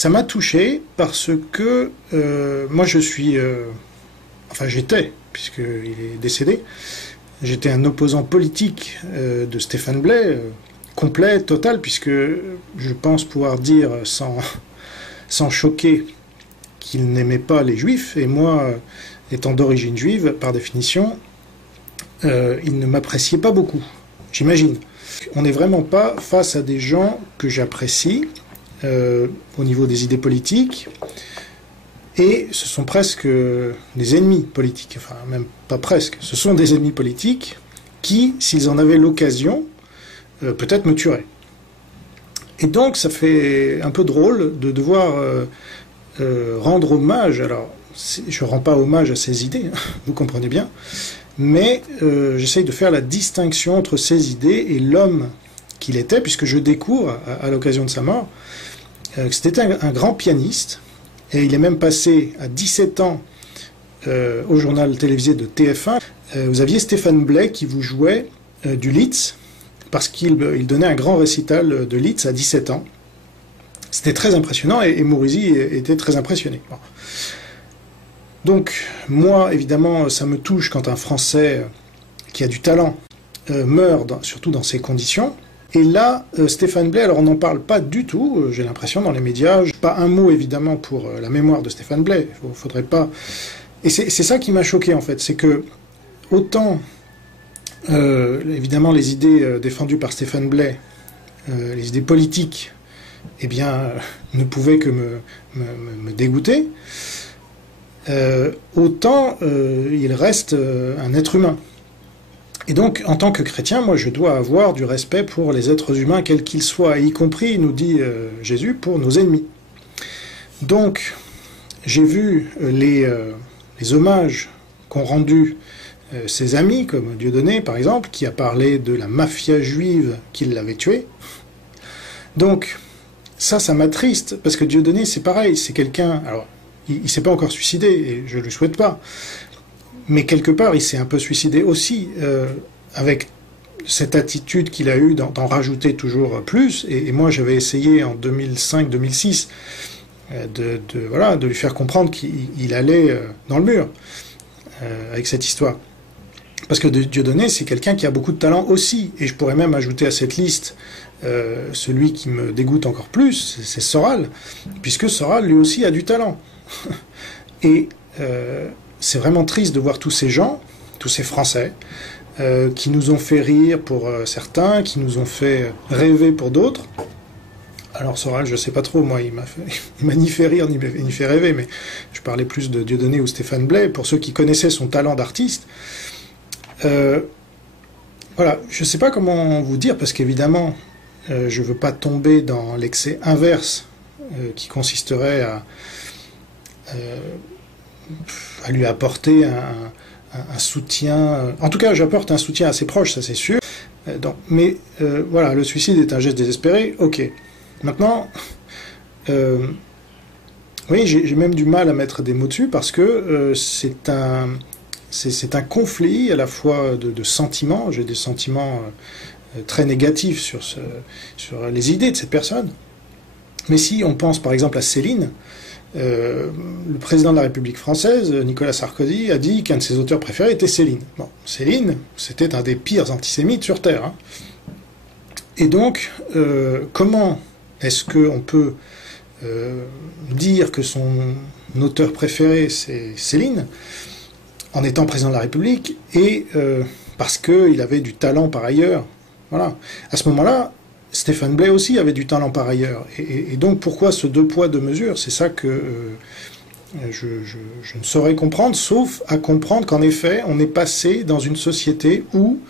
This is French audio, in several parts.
Ça m'a touché parce que moi je suis, enfin j'étais, puisqu'il est décédé, j'étais un opposant politique de Stéphane Blais, complet, total, puisque je pense pouvoir dire sans choquer qu'il n'aimait pas les juifs, et moi, étant d'origine juive, par définition, il ne m'appréciait pas beaucoup, j'imagine. On n'est vraiment pas face à des gens que j'apprécie, au niveau des idées politiques, et ce sont presque des ennemis politiques, enfin même pas presque, ce sont des ennemis politiques qui, s'ils en avaient l'occasion, peut-être me tueraient. Et donc ça fait un peu drôle de devoir rendre hommage, alors je ne rends pas hommage à ces idées, hein, vous comprenez bien, mais j'essaye de faire la distinction entre ces idées et l'homme qu'il était, puisque je découvre, à l'occasion de sa mort, que c'était un grand pianiste, et il est même passé à 17 ans au journal télévisé de TF1. Vous aviez Stéphane Blais qui vous jouait du Liszt, parce qu'il donnait un grand récital de Liszt à 17 ans. C'était très impressionnant, et Mourouzi était très impressionné. Bon. Donc, moi, évidemment, ça me touche quand un Français qui a du talent meurt, surtout dans ces conditions. Et là, Stéphane Blais, alors on n'en parle pas du tout, j'ai l'impression, dans les médias. Pas un mot, évidemment, pour la mémoire de Stéphane Blais. Faudrait pas... Et c'est ça qui m'a choqué, en fait. C'est que, autant, évidemment, les idées défendues par Stéphane Blais, les idées politiques, eh bien, ne pouvaient que me dégoûter, autant il reste un être humain. Et donc, en tant que chrétien, moi, je dois avoir du respect pour les êtres humains, quels qu'ils soient, y compris, nous dit Jésus, pour nos ennemis. Donc, j'ai vu les hommages qu'ont rendus ses amis, comme Dieudonné, par exemple, qui a parlé de la mafia juive qui l'avait tué. Donc, ça m'attriste, parce que Dieudonné, c'est pareil, c'est quelqu'un... Alors, il ne s'est pas encore suicidé, et je ne le souhaite pas. Mais quelque part, il s'est un peu suicidé aussi, avec cette attitude qu'il a eue d'en rajouter toujours plus. Et moi, j'avais essayé en 2005-2006 de lui faire comprendre qu'il allait dans le mur avec cette histoire. Parce que Dieudonné, c'est quelqu'un qui a beaucoup de talent aussi. Et je pourrais même ajouter à cette liste celui qui me dégoûte encore plus, c'est Soral, puisque Soral, lui aussi, a du talent. Et... c'est vraiment triste de voir tous ces gens, tous ces Français, qui nous ont fait rire pour certains, qui nous ont fait rêver pour d'autres. Alors Soral, je ne sais pas trop, moi, il m'a ni fait rire, ni fait rêver, mais je parlais plus de Dieudonné ou Stéphane Blais, pour ceux qui connaissaient son talent d'artiste. Voilà, je ne sais pas comment vous dire, parce qu'évidemment, je ne veux pas tomber dans l'excès inverse, qui consisterait à lui apporter un soutien... En tout cas, j'apporte un soutien assez proche, ça c'est sûr. Voilà, le suicide est un geste désespéré, ok. Maintenant, oui, j'ai même du mal à mettre des mots dessus, parce que c'est un conflit à la fois de sentiments. J'ai des sentiments très négatifs sur les idées de cette personne. Mais si on pense par exemple à Céline, le président de la République française, Nicolas Sarkozy, a dit qu'un de ses auteurs préférés était Céline. Bon, Céline, c'était un des pires antisémites sur Terre. Hein. Et donc, comment est-ce qu'on peut dire que son auteur préféré, c'est Céline, en étant président de la République, et parce qu'il avait du talent par ailleurs. Voilà. À ce moment-là, Stéphane Blais aussi avait du talent par ailleurs. Et donc, pourquoi ce deux poids, deux mesures? C'est ça que je ne saurais comprendre, sauf à comprendre qu'en effet, on est passé dans une société où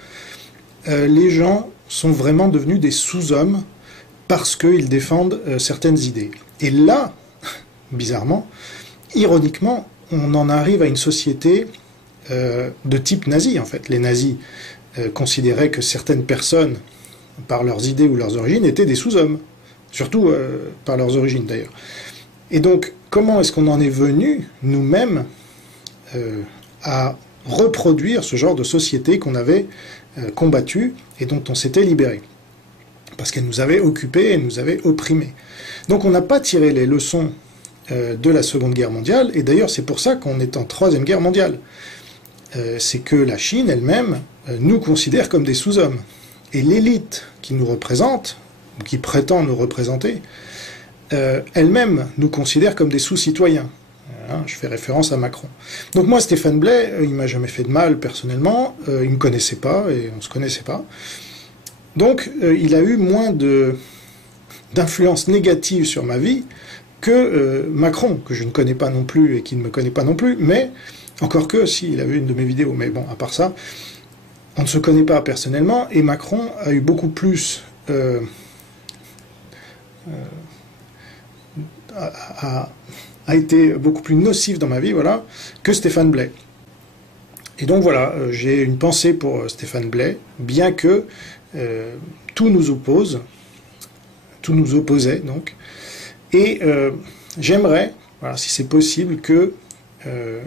les gens sont vraiment devenus des sous-hommes parce qu'ils défendent certaines idées. Et là, bizarrement, ironiquement, on en arrive à une société de type nazi, en fait. Les nazis considéraient que certaines personnes, par leurs idées ou leurs origines, étaient des sous-hommes. Surtout par leurs origines, d'ailleurs. Et donc, comment est-ce qu'on en est venu, nous-mêmes, à reproduire ce genre de société qu'on avait combattue et dont on s'était libéré? parce qu'elle nous avait occupés, elle nous avait opprimés. Donc on n'a pas tiré les leçons de la Seconde Guerre mondiale, et d'ailleurs c'est pour ça qu'on est en Troisième Guerre mondiale. C'est que la Chine elle-même nous considère comme des sous-hommes. Et l'élite qui nous représente, ou qui prétend nous représenter, elle-même nous considère comme des sous-citoyens. Je fais référence à Macron. Donc moi, Stéphane Blais, il m'a jamais fait de mal personnellement, il me connaissait pas, et on se connaissait pas. Donc il a eu moins d'influence négative sur ma vie que Macron, que je ne connais pas non plus et qui ne me connaît pas non plus, mais encore que si, il a vu une de mes vidéos, mais bon, à part ça, on ne se connaît pas personnellement, et Macron a eu beaucoup plus a été beaucoup plus nocif dans ma vie, voilà, que Stéphane Blais. Et donc voilà, j'ai une pensée pour Stéphane Blais, bien que tout nous oppose, tout nous opposait donc, et j'aimerais, voilà, si c'est possible, que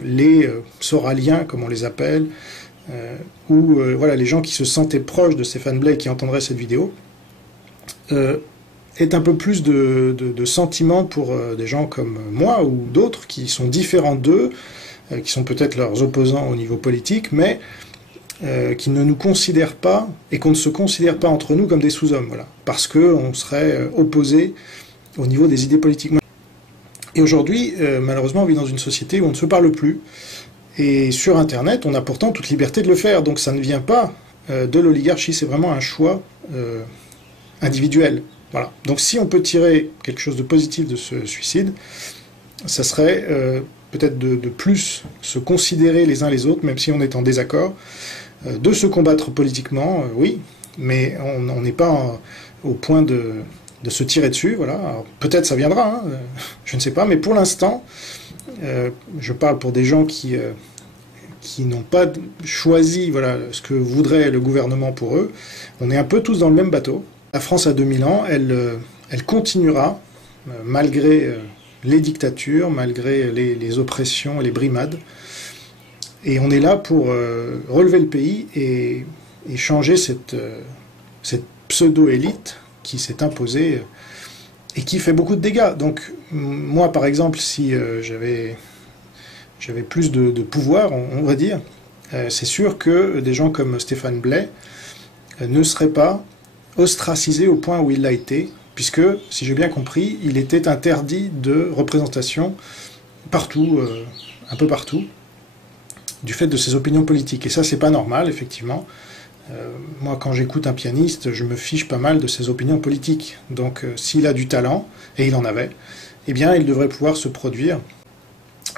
les Soraliens, comme on les appelle, ou voilà, les gens qui se sentaient proches de Stéphane Blais et qui entendraient cette vidéo, aient un peu plus de sentiments pour des gens comme moi ou d'autres qui sont différents d'eux, qui sont peut-être leurs opposants au niveau politique, mais qui ne nous considèrent pas, et qu'on ne se considère pas entre nous comme des sous-hommes, voilà, parce qu'on serait opposés au niveau des idées politiques. Et aujourd'hui, malheureusement, on vit dans une société où on ne se parle plus, et sur Internet, on a pourtant toute liberté de le faire, donc ça ne vient pas de l'oligarchie, c'est vraiment un choix individuel. Voilà. Donc si on peut tirer quelque chose de positif de ce suicide, ça serait peut-être de plus se considérer les uns les autres, même si on est en désaccord, de se combattre politiquement, oui, mais on n'est pas au point de se tirer dessus, voilà. Peut-être ça viendra, hein, je ne sais pas, mais pour l'instant, je parle pour des gens qui n'ont pas choisi, voilà, ce que voudrait le gouvernement pour eux. On est un peu tous dans le même bateau. La France a 2000 ans, elle continuera, malgré les dictatures, malgré les oppressions et les brimades. Et on est là pour relever le pays et changer cette pseudo-élite qui s'est imposée et qui fait beaucoup de dégâts. Donc moi, par exemple, si j'avais plus de pouvoir, on va dire, c'est sûr que des gens comme Stéphane Blais ne seraient pas ostracisé au point où il l'a été, puisque, si j'ai bien compris, il était interdit de représentation partout, un peu partout, du fait de ses opinions politiques. Et ça, c'est pas normal, effectivement. Moi, quand j'écoute un pianiste, je me fiche pas mal de ses opinions politiques. Donc, s'il a du talent, et il en avait, eh bien, il devrait pouvoir se produire.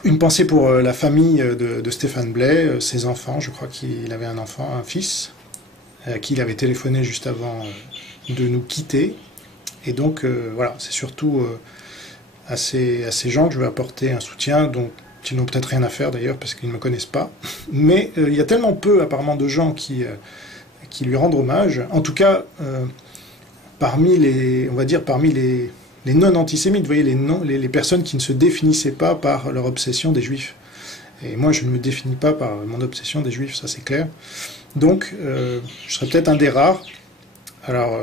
Une pensée pour la famille de Stéphane Blais, ses enfants, je crois qu'il avait un enfant, un fils, à qui il avait téléphoné juste avant de nous quitter. Et donc, voilà, c'est surtout à ces gens que je vais apporter un soutien, dont ils n'ont peut-être rien à faire d'ailleurs, parce qu'ils ne me connaissent pas. Mais il y a tellement peu, apparemment, de gens qui lui rendent hommage. En tout cas, parmi les non-antisémites, vous voyez, les personnes qui ne se définissaient pas par leur obsession des juifs. Et moi, je ne me définis pas par mon obsession des juifs, ça c'est clair. Donc, je serais peut-être un des rares. Alors,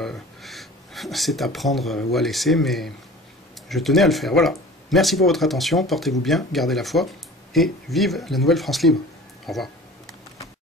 c'est à prendre ou à laisser, mais je tenais à le faire. Voilà. Merci pour votre attention, portez-vous bien, gardez la foi, et vive la nouvelle France libre. Au revoir.